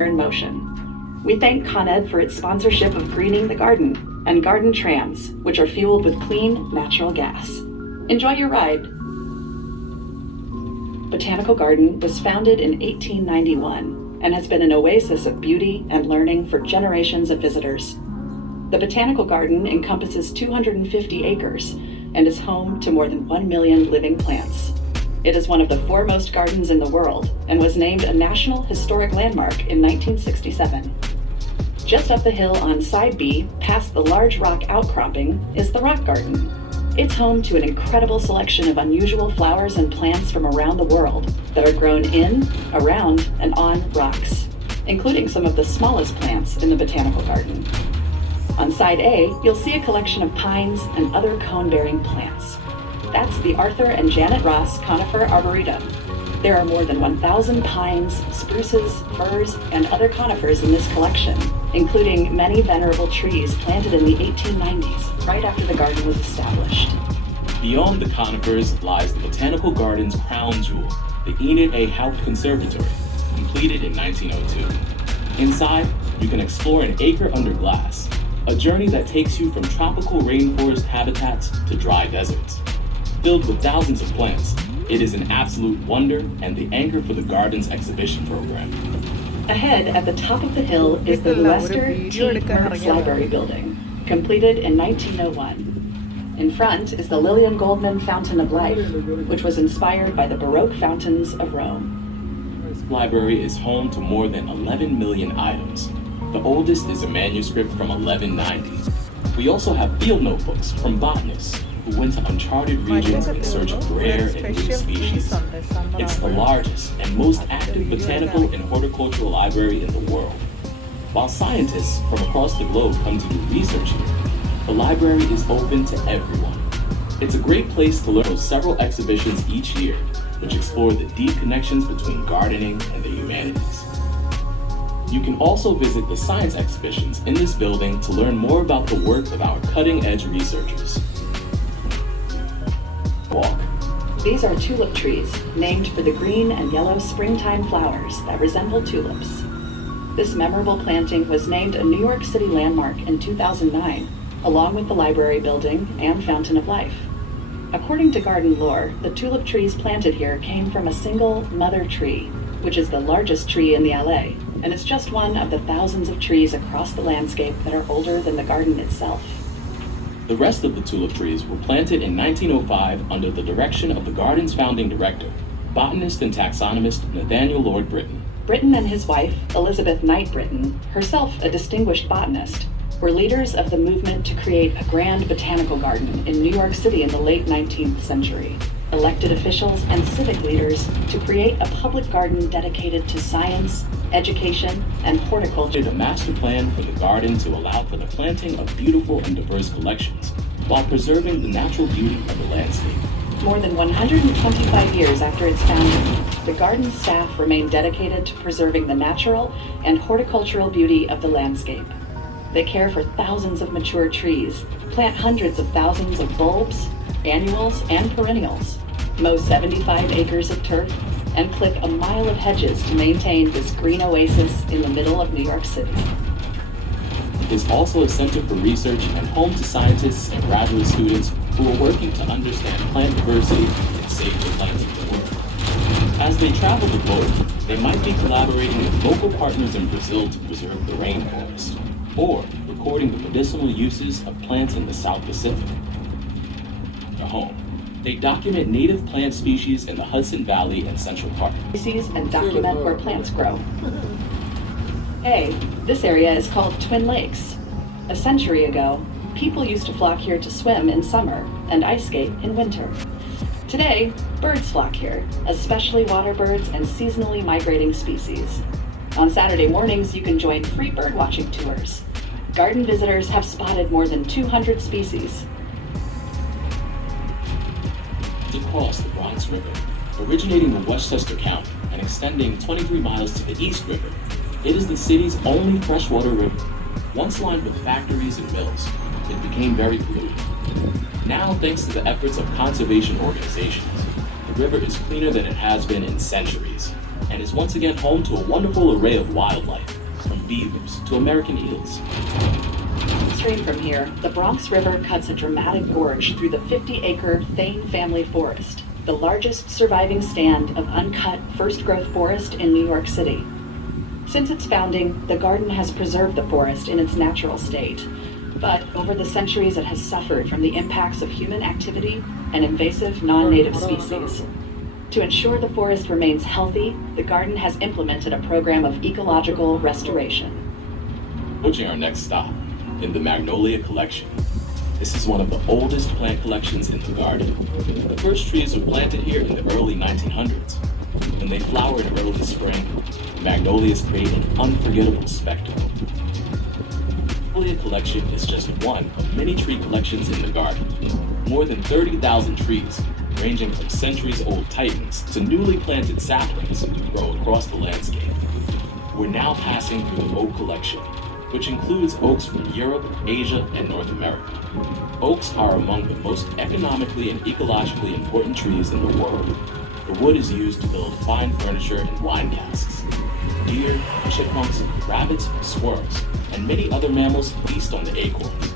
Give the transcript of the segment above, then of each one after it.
in motion. We thank Con Ed for its sponsorship of Greening the Garden and Garden Trams, which are fueled with clean, natural gas. Enjoy your ride. Botanical Garden was founded in 1891 and has been an oasis of beauty and learning for generations of visitors. The Botanical Garden encompasses 250 acres and is home to more than 1 million living plants. It is one of the foremost gardens in the world and was named a National Historic Landmark in 1967. Just up the hill on Side B, past the large rock outcropping, is the Rock Garden. It's home to an incredible selection of unusual flowers and plants from around the world that are grown in, around, and on rocks, including some of the smallest plants in the Botanical Garden. On Side A, you'll see a collection of pines and other cone-bearing plants. That's the Arthur and Janet Ross Conifer Arboretum. There are more than 1,000 pines, spruces, firs, and other conifers in this collection, including many venerable trees planted in the 1890s, right after the garden was established. Beyond the conifers lies the Botanical Garden's crown jewel, the Enid A. Howell Conservatory, completed in 1902. Inside, you can explore an acre under glass, a journey that takes you from tropical rainforest habitats to dry deserts. Filled with thousands of plants, it is an absolute wonder and the anchor for the garden's exhibition program. Ahead, at the top of the hill, is the Lester T. Mertz Library Building, completed in 1901. In front is the Lillian Goldman Fountain of Life, which was inspired by the Baroque fountains of Rome. This library is home to more than 11 million items. The oldest is a manuscript from 1190. We also have field notebooks from botanists who went to uncharted regions in search of rare and new species. It's the largest and most active botanical and horticultural library in the world. While scientists from across the globe come to do research here, the library is open to everyone. It's a great place to learn several exhibitions each year, which explore the deep connections between gardening and the humanities. You can also visit the science exhibitions in this building to learn more about the work of our cutting-edge researchers. Walk. These are tulip trees, named for the green and yellow springtime flowers that resemble tulips. This memorable planting was named a New York City landmark in 2009, along with the library building and Fountain of Life. According to garden lore, the tulip trees planted here came from a single mother tree, which is the largest tree in the LA, and it's just one of the thousands of trees across the landscape that are older than the garden itself. The rest of the tulip trees were planted in 1905 under the direction of the garden's founding director, botanist and taxonomist Nathaniel Lord Britton. Britton and his wife, Elizabeth Knight Britton, herself a distinguished botanist, were leaders of the movement to create a grand botanical garden in New York City in the late 19th century. Elected officials and civic leaders to create a public garden dedicated to science, education, and horticulture. A master plan for the garden to allow for the planting of beautiful and diverse collections, while preserving the natural beauty of the landscape. More than 125 years after its founding, the garden staff remain dedicated to preserving the natural and horticultural beauty of the landscape. They care for thousands of mature trees, plant hundreds of thousands of bulbs, annuals, and perennials, mow 75 acres of turf, and clip a mile of hedges to maintain this green oasis in the middle of New York City. It is also a center for research and home to scientists and graduate students who are working to understand plant diversity and save the plants of the world. As they travel the globe, they might be collaborating with local partners in Brazil to preserve the rainforest, or recording the medicinal uses of plants in the South Pacific. At home, they document native plant species in the Hudson Valley and Central Park. Species and document where plants grow. This area is called Twin Lakes. A century ago, people used to flock here to swim in summer and ice skate in winter. Today, birds flock here, especially water birds and seasonally migrating species. On Saturday mornings, you can join free bird watching tours. Garden visitors have spotted more than 200 species. Across the Bronx River, originating in Westchester County and extending 23 miles to the East River, it is the city's only freshwater river. Once lined with factories and mills, it became very polluted. Now, thanks to the efforts of conservation organizations, the river is cleaner than it has been in centuries. and is once again home to a wonderful array of wildlife, from beavers to American eels. Upstream from here, the Bronx River cuts a dramatic gorge through the 50-acre Thane family forest, the largest surviving stand of uncut first-growth forest in New York City. Since its founding, the garden has preserved the forest in its natural state, but over the centuries it has suffered from the impacts of human activity and invasive non-native species. To ensure the forest remains healthy, the garden has implemented a program of ecological restoration. Approaching our next stop, in the Magnolia Collection. This is one of the oldest plant collections in the garden. The first trees were planted here in the early 1900s. When they flower in early spring, the magnolias create an unforgettable spectacle. The Magnolia Collection is just one of many tree collections in the garden. More than 30,000 trees, ranging from centuries-old titans to newly planted saplings, grow across the landscape. We're now passing through the oak collection, which includes oaks from Europe, Asia, and North America. Oaks are among the most economically and ecologically important trees in the world. The wood is used to build fine furniture and wine casks. Deer, chipmunks, rabbits, squirrels, and many other mammals feast on the acorns.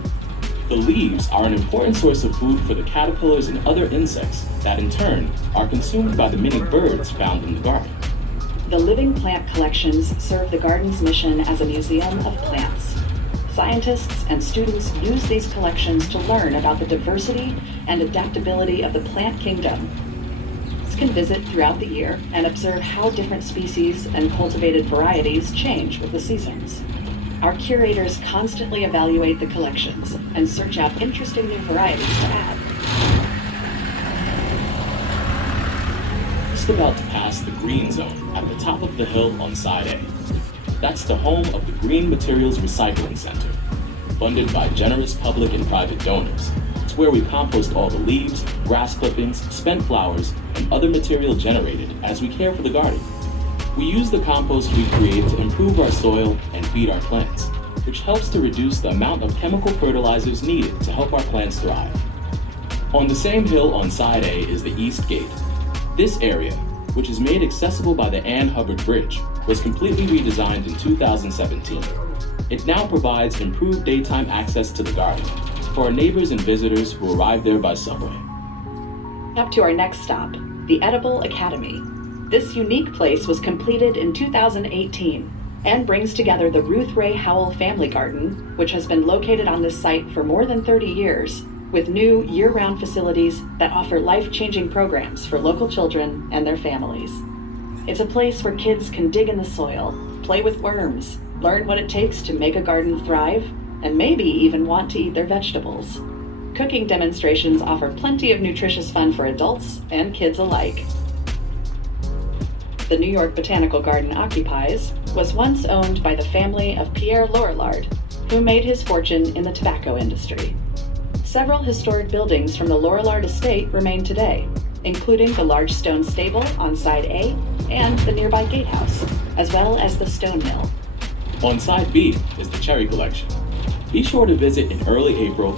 The leaves are an important source of food for the caterpillars and other insects that, in turn, are consumed by the many birds found in the garden. The living plant collections serve the garden's mission as a museum of plants. Scientists and students use these collections to learn about the diversity and adaptability of the plant kingdom. Students can visit throughout the year and observe how different species and cultivated varieties change with the seasons. Our curators constantly evaluate the collections and search out interesting new varieties to add. Just about to pass the green zone at the top of the hill on side A. That's the home of the Green Materials Recycling Center, funded by generous public and private donors. It's where we compost all the leaves, grass clippings, spent flowers, and other material generated as we care for the garden. We use the compost we create to improve our soil and feed our plants, which helps to reduce the amount of chemical fertilizers needed to help our plants thrive. On the same hill on side A is the East Gate. This area, which is made accessible by the Ann Hubbard Bridge, was completely redesigned in 2017. It now provides improved daytime access to the garden for our neighbors and visitors who arrive there by subway. Up to our next stop, the Edible Academy. This unique place was completed in 2018 and brings together the Ruth Howell family garden, which has been located on this site for more than 30 years, with new year-round facilities that offer life-changing programs for local children and their families. It's a place where kids can dig in the soil, play with worms, learn what it takes to make a garden thrive, and maybe even want to eat their vegetables. Cooking demonstrations offer plenty of nutritious fun for adults and kids alike. The New York Botanical Garden occupies was once owned by the family of Pierre Lorillard, who made his fortune in the tobacco industry. Several historic buildings from the Lorillard estate remain today, including the large stone stable on side A and the nearby gatehouse, as well as the stone mill. On side B is the cherry collection. Be sure to visit in early April